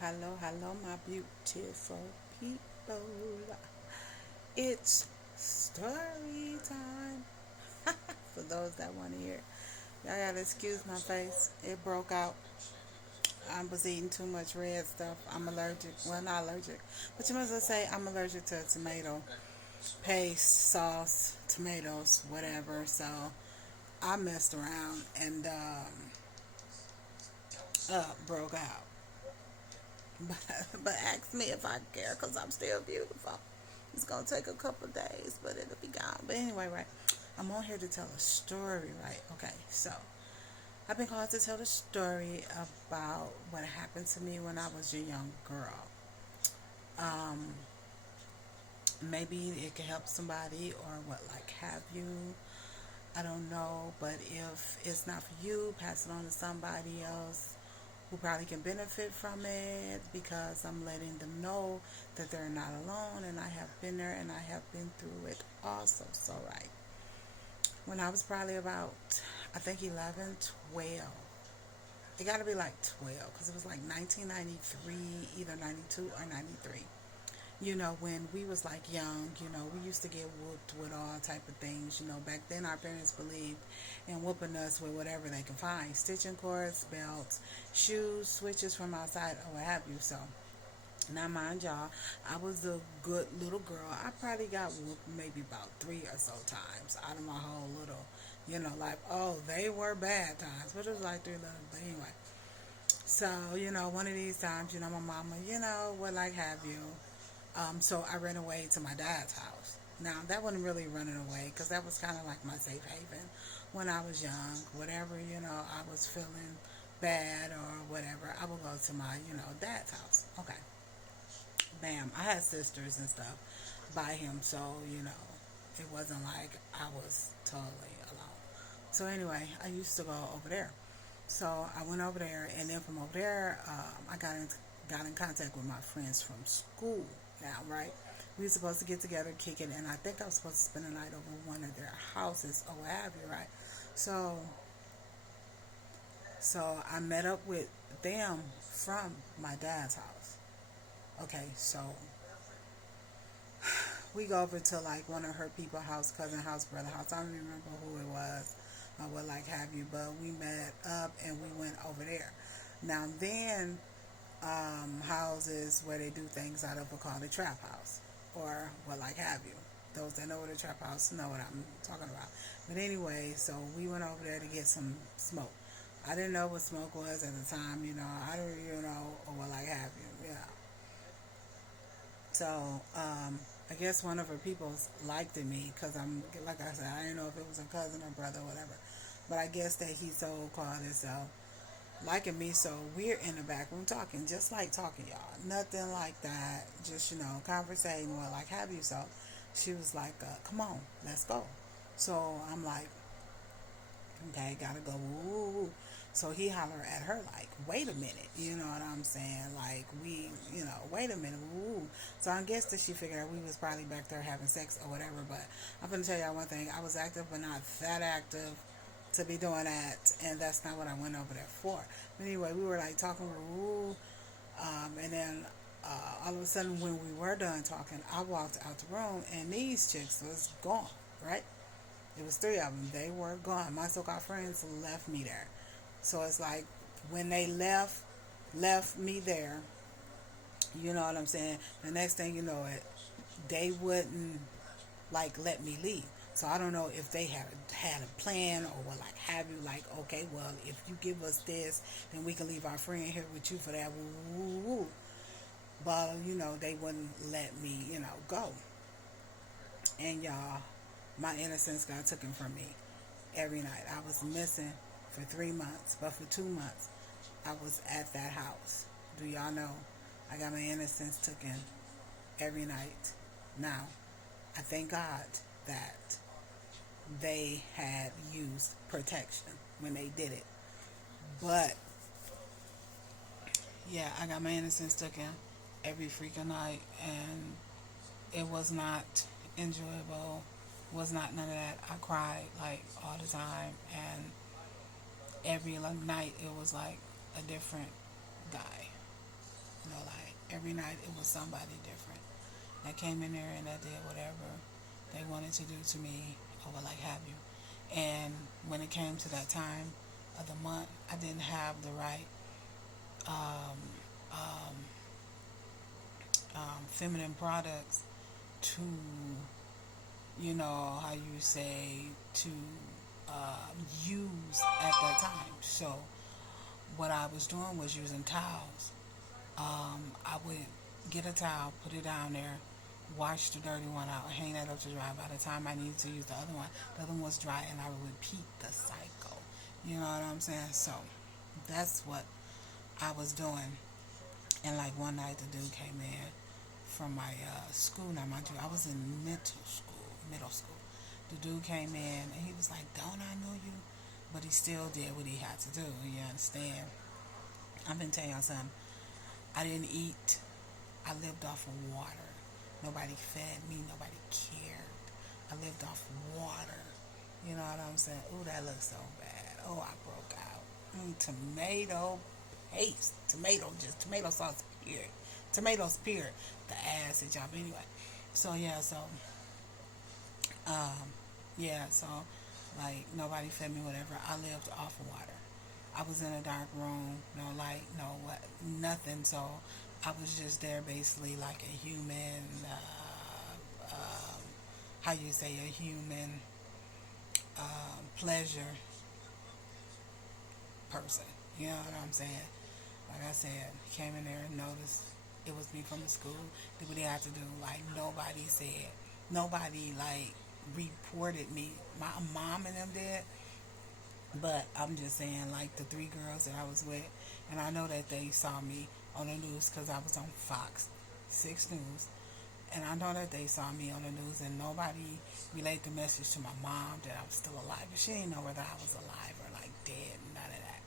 hello, my beautiful people. It's story time. For those that want to hear, y'all gotta excuse my face. It broke out. I was eating too much red stuff. I'm allergic. Well, not allergic, but you must well say I'm allergic to tomato paste, sauce, tomatoes, whatever. So I messed around and broke out. But ask me if I care because I'm still beautiful. It's going to take a couple days, but it'll be gone. But anyway, right, I'm on here to tell a story, right? Okay, so I've been called to tell a story about what happened to me when I was a young girl. Um, Maybe it could help somebody or what, like, have you. I don't know, but if it's not for you, pass it on to somebody else who probably can benefit from it because I'm letting them know that they're not alone and I have been there and I have been through it also. So, right. When I was probably about, I think 11, 12. It got to be like 12 because it was like 1993, either 92 or 93. When we was like young, we used to get whooped with all type of things. Back then our parents believed in whooping us with whatever they can find. Stitching cords, belts, shoes, switches from outside, or what have you. So, now mind y'all, I was a good little girl. I probably got whooped maybe about 3 or so times out of my whole little, like, oh, they were bad times. But it was like 3 little, but anyway. So, one of these times, my mama, would like have you. So I ran away to my dad's house. Now, that wasn't really running away because that was kind of like my safe haven when I was young. Whatever, I was feeling bad or whatever, I would go to my, dad's house. Okay. Bam. I had sisters and stuff by him, so, it wasn't like I was totally alone. So anyway, I used to go over there. So I went over there, and then from over there, I got in contact with my friends from school. Now, right? We were supposed to get together, kick it, and I think I was supposed to spend the night over one of their houses or what have you, right? So, so I met up with them from my dad's house. Okay, so we go over to like one of her people house, cousin house, brother house. I don't even remember who it was or what like have you, but we met up and we went over there. Now then, houses where they do things out of are called a trap house or what like have you. Those that know what a trap house know what I'm talking about. But anyway, so we went over there to get some smoke. I didn't know what smoke was at the time, I didn't, or what like have you, yeah. So, I guess one of her people liked me because like I said, I didn't know if it was a cousin or brother or whatever. But I guess that he so called himself liking me, so we're in the back room talking, just like talking, y'all. Nothing like that, just, conversating, what like have you. So she was like, come on, let's go. So I'm like, okay, gotta go. Ooh. So he holler at her like, wait a minute, you know what I'm saying? Like wait a minute. Ooh. So I guess that she figured out we was probably back there having sex or whatever. But I'm gonna tell y'all one thing: I was active, but not that active to be doing that, and that's not what I went over there for. But anyway, we were like talking, ooh, and then all of a sudden, when we were done talking, I walked out the room, and these chicks was gone, right? It was 3 of them. They were gone. My so-called friends left me there. So it's like when they left me there, you know what I'm saying? The next thing you know it, they wouldn't like let me leave. So I don't know if they had a plan or what like have you like, okay, well if you give us this, then we can leave our friend here with you for that. Woo, woo, woo. But they wouldn't let me, go. And y'all, my innocence got taken from me every night. I was missing for 3 months, but for 2 months, I was at that house. Do y'all know? I got my innocence taken every night. Now, I thank God that they had used protection when they did it. But, yeah, I got my innocence taken every freaking night, and it was not enjoyable. Was not none of that. I cried like all the time, and every like, night it was like a different guy. every night it was somebody different that came in there and that did whatever they wanted to do to me or what like have you. And when it came to that time of the month, I didn't have the right um, um, feminine products to, you know, how you say, to use at that time. So what I was doing was using towels. I would get a towel, put it down there, wash the dirty one out, hang that up to dry. By the time I needed to use the other one was dry, and I would repeat the cycle. You know what I'm saying? So that's what I was doing. And like one night, the dude came in from my school. Now, mind you, I was in middle school. The dude came in and he was like, "Don't I know you?" But he still did what he had to do. You understand? I'm gonna tell y'all something. I didn't eat. I lived off of water. Nobody fed me. Nobody cared. I lived off water. You know what I'm saying? Ooh, that looks so bad. Oh, I broke out. Tomato paste. Tomato sauce, period. Tomatoes, period. The acid, y'all. But anyway. So, um, so, like, nobody fed me, whatever. I lived off of water. I was in a dark room, no light, no what, nothing. So I was just there basically like a human, how you say, a human pleasure person. You know what I'm saying? Like I said, came in there and noticed it was me from the school. Did what they had to do. Like nobody like reported me. My mom and them did. But I'm just saying, like the three girls that I was with, and I know that they saw me on the news because I was on Fox 6 News, and I know that they saw me on the news, and nobody relayed the message to my mom that I was still alive, but she didn't know whether I was alive or like dead, none of that.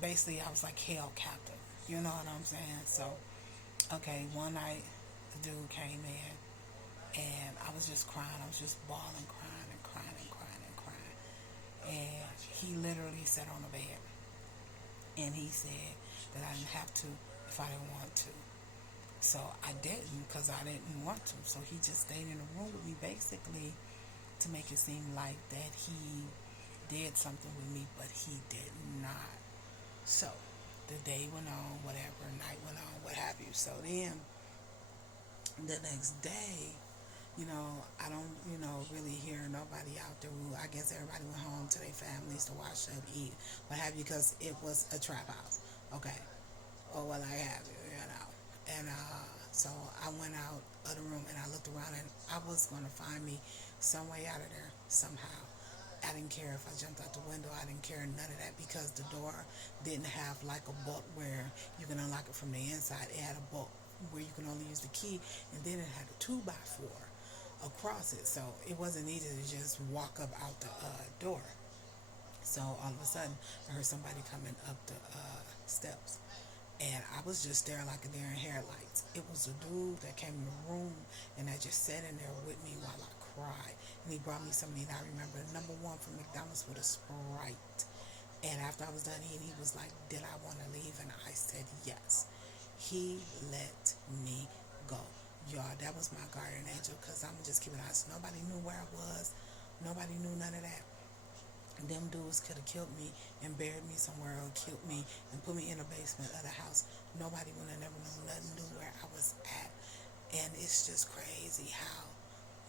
Basically, I was like held captive. You know what I'm saying? So, okay, one night the dude came in, and I was just crying. I was just bawling, crying and crying and crying and crying. And he literally sat on the bed and he said that I didn't have to if I didn't want to. So I didn't because I didn't want to. So he just stayed in the room with me basically to make it seem like that he did something with me, but he did not. So the day went on, whatever, night went on, what have you. So then the next day, I don't, really hear nobody out there. I guess everybody went home to their families to wash up, eat, what have you, because it was a trap house, okay, or what I have you. And so I went out of the room and I looked around and I was going to find me some way out of there somehow. I didn't care if I jumped out the window. I didn't care none of that because the door didn't have like a bolt where you can unlock it from the inside. It had a bolt where you can only use the key, and then it had a 2x4 across it, so it wasn't easy to just walk up out the door. So all of a sudden, I heard somebody coming up the steps, and I was just there like a deer in headlights. It was a dude that came in the room and that just sat in there with me while I cried, and he brought me something. I remember number one from McDonald's with a Sprite. And after I was done eating, he was like, "Did I want to leave?" And I said yes. He let me go. Y'all, that was my guardian angel, because I'm just keeping honest. Nobody knew where I was. Nobody knew none of that. Them dudes could have killed me and buried me somewhere, or killed me and put me in the basement of the house. Nobody would have never known nothing, knew where I was at. And it's just crazy how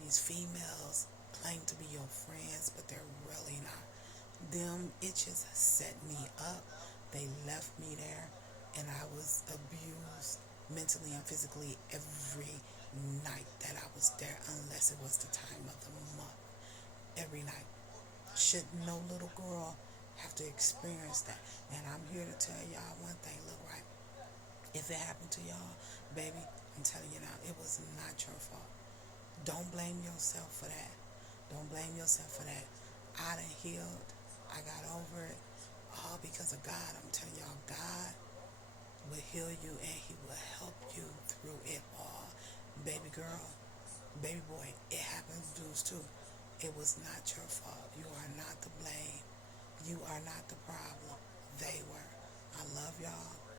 these females claim to be your friends, but they're really not. Them itches set me up. They left me there, and I was abused mentally and physically every night that I was there, unless it was the time of the month. Every night. Should no little girl have to experience that? And I'm here to tell y'all one thing. Look, right, if it happened to y'all, baby, I'm telling you now, it was not your fault. Don't blame yourself for that. Don't blame yourself for that. I done healed. I got over it. All because of God. I'm telling y'all, God will heal you and he will help you through it all. Baby girl, baby boy, it happens to dudes too. It was not your fault. You are not to blame. You are not the problem. They were. I love y'all.